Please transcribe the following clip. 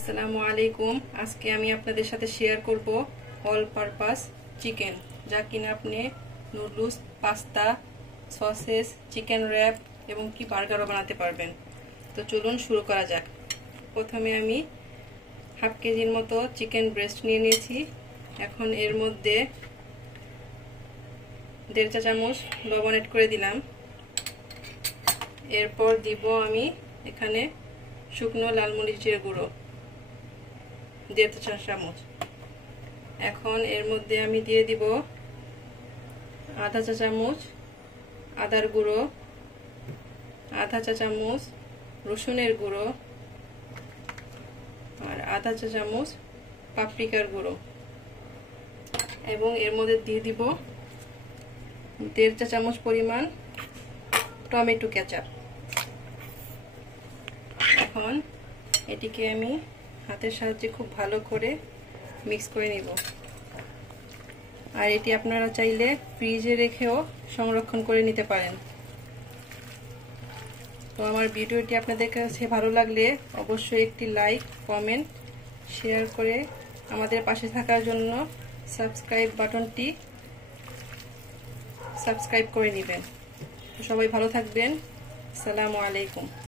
আসসালামু আলাইকুম। আজকে আমি আপনাদের সাথে শেয়ার করব অল পারপাস চিকেন, যা কিনা আপনি noodles, pasta, sausages, chicken rap এবং কি বার্গারও বানাতে পারবেন। তো চলুন শুরু করা যাক। প্রথমে আমি হাফ কেজির মতো চিকেন ব্রেস্ট নিয়ে নিয়েছি। এখন এর মধ্যে 1.5 চা চামচ লবণ এড করে দিলাম। এরপর দিব আমি এখানে শুকনো লাল মরিচের গুঁড়ো 1.5 চা চামচ। এখন এর মধ্যে আমি দিয়ে দিব আধা চা চামচ আদার গুঁড়ো, আধা চা চামচ রসুনের গুঁড়ো আর আধা চা চামচ পাপরিকার গুঁড়ো, এবং এর মধ্যে দিয়ে দিব 1.5 চা চামচ পরিমাণ টমেটো কেচাপ। এখন এটিকে আমি হাতের সাহায্যে খুব ভালো করে মিক্স করে নিব। আর এটি আপনারা চাইলে ফ্রিজে রেখেও সংরক্ষণ করে নিতে পারেন। তো আমার ভিডিওটি আপনাদের কাছে ভালো লাগলে অবশ্যই একটি লাইক, কমেন্ট, শেয়ার করে আমাদের পাশে থাকার জন্য সাবস্ক্রাইব বাটনটি সাবস্ক্রাইব করে নেবেন। তো সবাই ভালো থাকবেন। আসসালামু আলাইকুম।